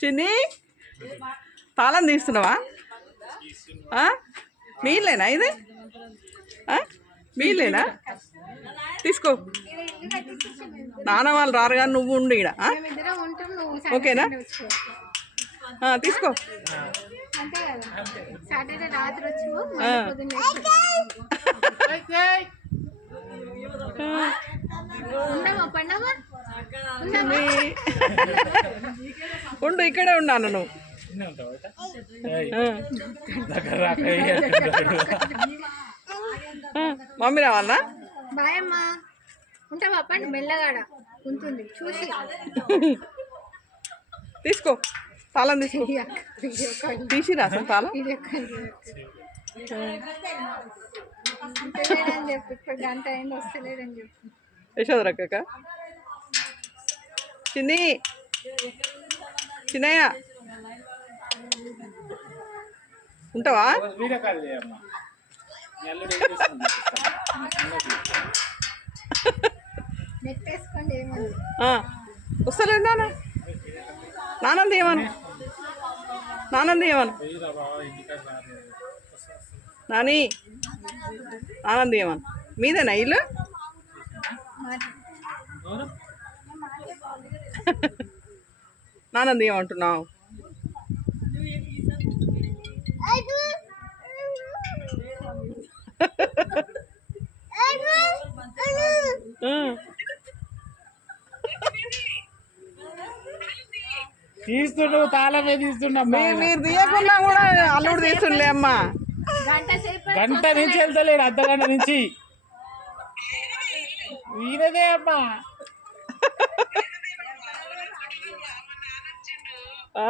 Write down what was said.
చిన్ని తాళం తీస్తున్నావా? మీలేనా ఇది? మీలేనా? తీసుకో. నాన్న వాళ్ళు రారు కానీ నువ్వు ఉండు ఇక్కడ. ఓకేనా? తీసుకో. ఉండు, ఇక్కడే ఉన్నాను. నువ్వు మమ్మీ రావాలనా? బాయ్ అమ్మా, ఉంటావా? పండి మెల్లగాడ ఉంటుంది చూసి తీసుకో. తాళం తీసుకో. తీసిరా అసలు తాళం. చెప్పు, ఇప్పుడు గంట అయింది వస్తలేదని చెప్పు. యశోదరక్క చిన్ని చిన్నయ్య ఉంటావా? వస్తలేదు నాన్న. నానంది ఏమను, నానంది ఏమను, నాని ఆనంది ఏమను. మీదేనా ఇల్లు? నానంది ఏమంటున్నావు? తీస్తున్నావు, తాళమే తీస్తున్నా. మీరు తీయకున్నా కూడా అల్లుడు తీస్తుండే అమ్మా. గంట నుంచి వెళ్తలేడు, అర్ధగంట నుంచి. ఈయనదే అమ్మా. ఆ